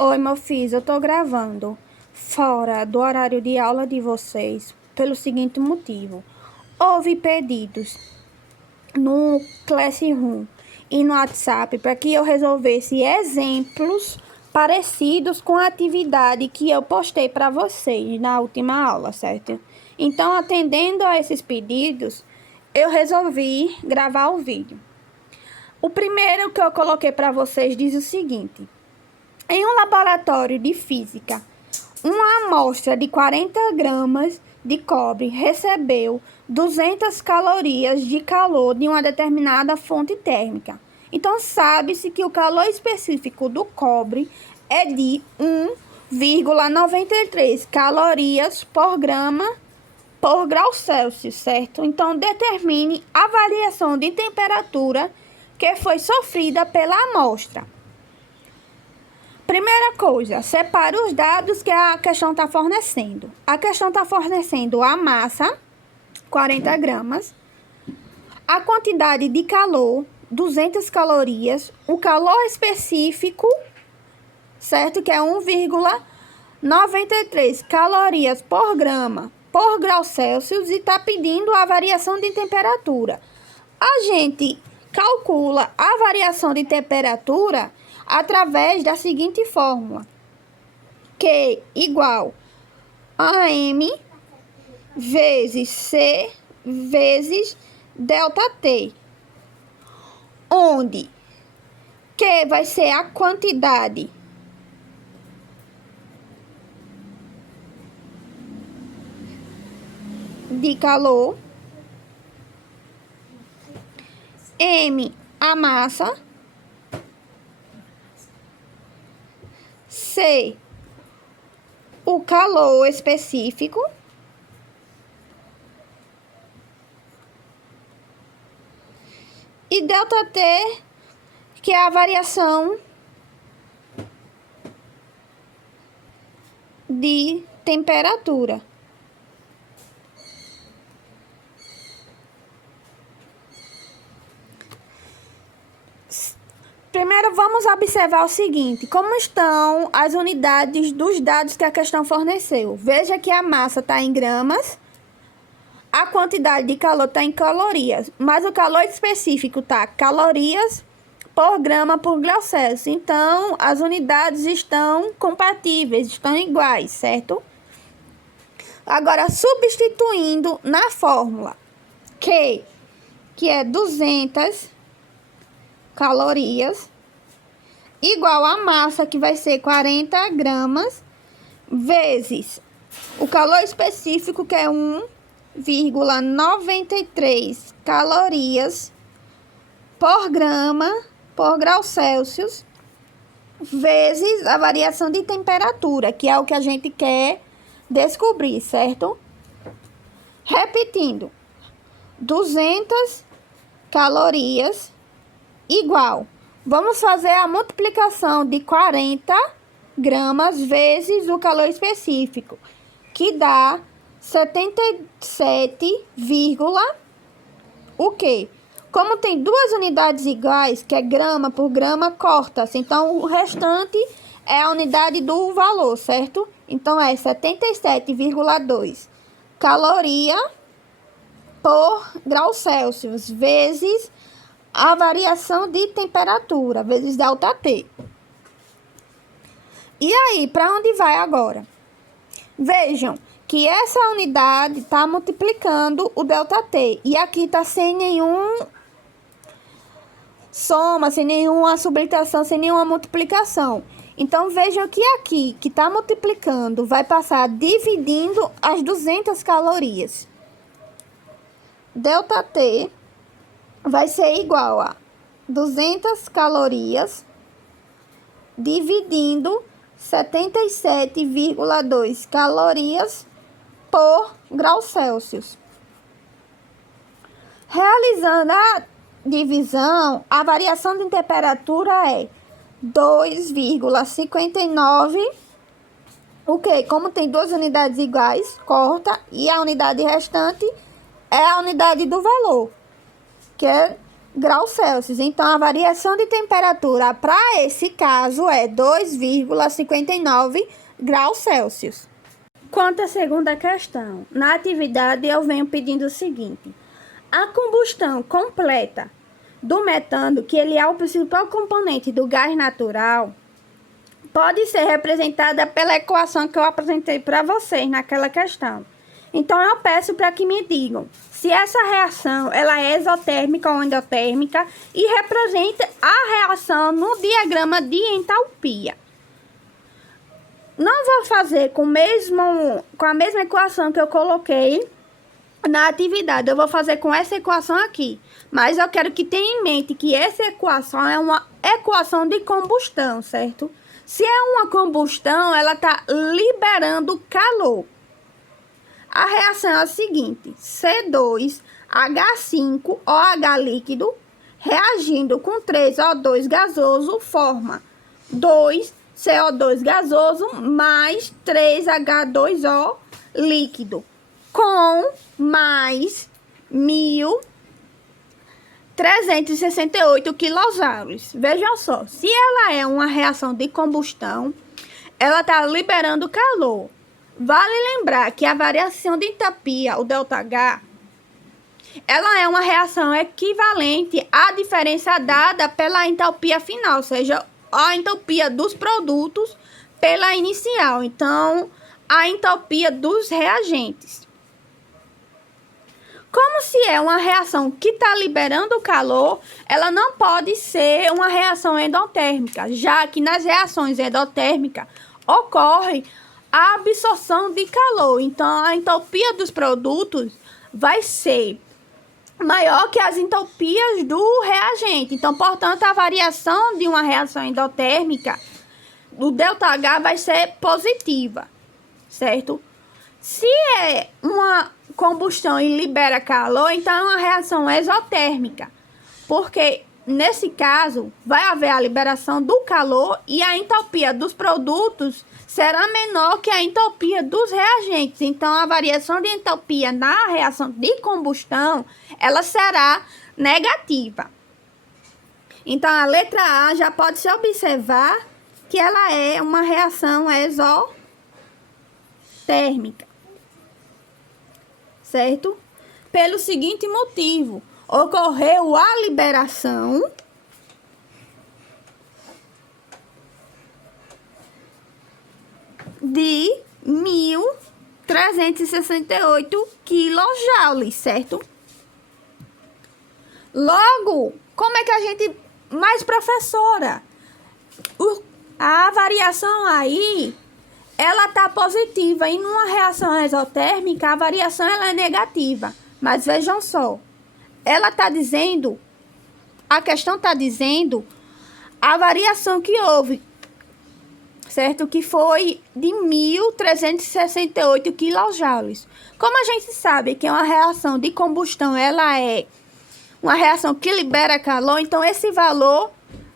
Oi, meu filho, eu tô gravando fora do horário de aula de vocês pelo seguinte motivo. Houve pedidos no Classroom e no WhatsApp para que eu resolvesse exemplos parecidos com a atividade que eu postei para vocês na última aula, certo? Então, atendendo a esses pedidos, eu resolvi gravar o vídeo. O primeiro que eu coloquei para vocês diz o seguinte: em um laboratório de física, uma amostra de 40 gramas de cobre recebeu 200 calorias de calor de uma determinada fonte térmica. Então, sabe-se que o calor específico do cobre é de 1,93 calorias por grama por grau Celsius, certo? Então, determine a variação de temperatura que foi sofrida pela amostra. Primeira coisa, separe os dados que a questão está fornecendo. A questão está fornecendo a massa, 40 gramas, a quantidade de calor, 200 calorias, o calor específico, certo? Que é 1,93 calorias por grama por grau Celsius e está pedindo a variação de temperatura. A gente calcula a variação de temperatura através da seguinte fórmula: Q igual a M vezes C vezes ΔT, onde Q vai ser a quantidade de calor, M a massa, C o calor específico e ΔT, que é a variação de temperatura. Primeiro, vamos observar o seguinte: como estão as unidades dos dados que a questão forneceu. Veja que a massa está em gramas, a quantidade de calor está em calorias, mas o calor específico está calorias por grama por grau Celsius. Então, as unidades estão compatíveis, estão iguais, certo? Agora, substituindo na fórmula Q, que é 200 calorias, igual a massa, que vai ser 40 gramas, vezes o calor específico, que é 1,93 calorias por grama por grau Celsius, vezes a variação de temperatura, que é o que a gente quer descobrir, certo? Repetindo, 200 calorias igual, vamos fazer a multiplicação de 40 gramas vezes o calor específico, que dá 77, o quê? Como tem duas unidades iguais, que é grama por grama, corta-se. Então, o restante é a unidade do valor, certo? Então, é 77,2 caloria por grau Celsius, vezes a variação de temperatura, vezes ΔT. E aí, para onde vai agora? Vejam que essa unidade está multiplicando o ΔT. E aqui está sem nenhum soma, sem nenhuma subtração, sem nenhuma multiplicação. Então, vejam que aqui, que está multiplicando, vai passar dividindo as 200 calorias. ΔT vai ser igual a 200 calorias dividindo 77,2 calorias por grau Celsius. Realizando a divisão, a variação de temperatura é 2,59. O que? Como tem duas unidades iguais, corta, e a unidade restante é a unidade do valor, que é graus Celsius. Então, a variação de temperatura para esse caso é 2,59 graus Celsius. Quanto à segunda questão, na atividade eu venho pedindo o seguinte: a combustão completa do metano, que ele é o principal componente do gás natural, pode ser representada pela equação que eu apresentei para vocês naquela questão. Então, eu peço para que me digam se essa reação ela é exotérmica ou endotérmica e representa a reação no diagrama de entalpia. Não vou fazer com a mesma equação que eu coloquei na atividade. Eu vou fazer com essa equação aqui. Mas eu quero que tenha em mente que essa equação é uma equação de combustão, certo? Se é uma combustão, ela está liberando calor. A reação é a seguinte: C2H5OH líquido reagindo com 3O2 gasoso forma 2CO2 gasoso mais 3H2O líquido com mais 1.368 quilojoules. Vejam só, se ela é uma reação de combustão, ela está liberando calor. Vale lembrar que a variação de entropia, o ΔH, ela é uma reação equivalente à diferença dada pela entalpia final, ou seja, a entropia dos produtos pela inicial. Então, a entropia dos reagentes. Como se é uma reação que está liberando calor, ela não pode ser uma reação endotérmica, já que nas reações endotérmicas ocorre a absorção de calor. Então, a entropia dos produtos vai ser maior que as entropias do reagente. Então, portanto, a variação de uma reação endotérmica, o ΔH vai ser positiva, certo? Se é uma combustão e libera calor, então é uma reação exotérmica, porque nesse caso vai haver a liberação do calor e a entropia dos produtos será menor que a entropia dos reagentes. Então, a variação de entropia na reação de combustão, ela será negativa. Então, a letra A já pode se observar que ela é uma reação exotérmica, certo? Pelo seguinte motivo: ocorreu a liberação de 1.368 quilojoules, certo? Logo, como é que a gente... Mas, professora, a variação aí, ela tá positiva. E numa reação exotérmica, a variação ela é negativa. Mas vejam só, ela tá dizendo... A questão tá dizendo a variação que houve, certo? Que foi de 1.368 quilojoules. Como a gente sabe que uma reação de combustão, ela é uma reação que libera calor, então esse valor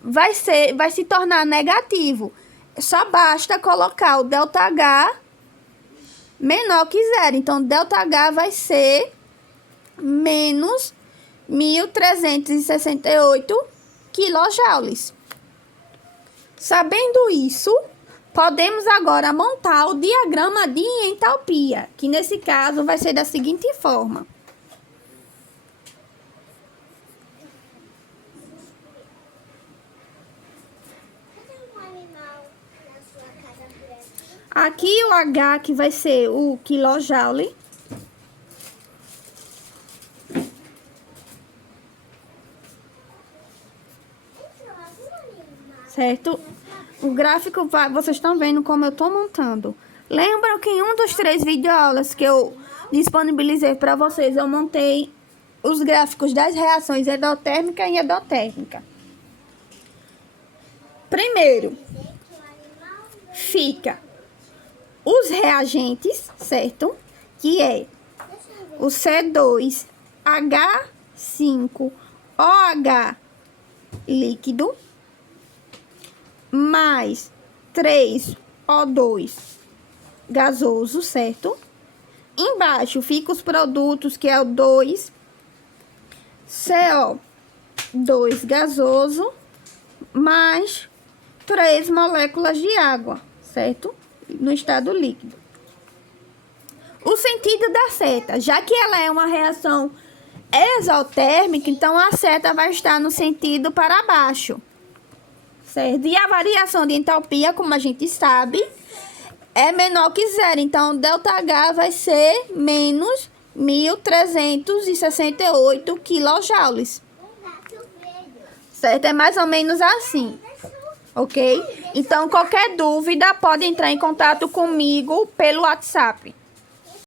vai se tornar negativo. Só basta colocar o ΔH menor que zero. Então, ΔH vai ser menos 1.368 quilojoules. Sabendo isso, podemos agora montar o diagrama de entalpia, que nesse caso vai ser da seguinte forma. Aqui o H, que vai ser o quilojoule. Certo? O gráfico, vocês estão vendo como eu estou montando. Lembram que em um dos 3 videoaulas que eu disponibilizei para vocês, eu montei os gráficos das reações endotérmica e endotérmica. Primeiro, fica os reagentes, certo? Que é o C2H5OH líquido mais 3O2 gasoso, certo? Embaixo fica os produtos, que é o 2CO 2 gasoso, mais 3 moléculas de água, certo? No estado líquido. O sentido da seta, já que ela é uma reação exotérmica, então a seta vai estar no sentido para baixo, certo? E a variação de entalpia, como a gente sabe, é menor que zero. Então, ΔH vai ser menos 1.368 quilojoules. Certo? É mais ou menos assim. Ok? Então, qualquer dúvida pode entrar em contato comigo pelo WhatsApp.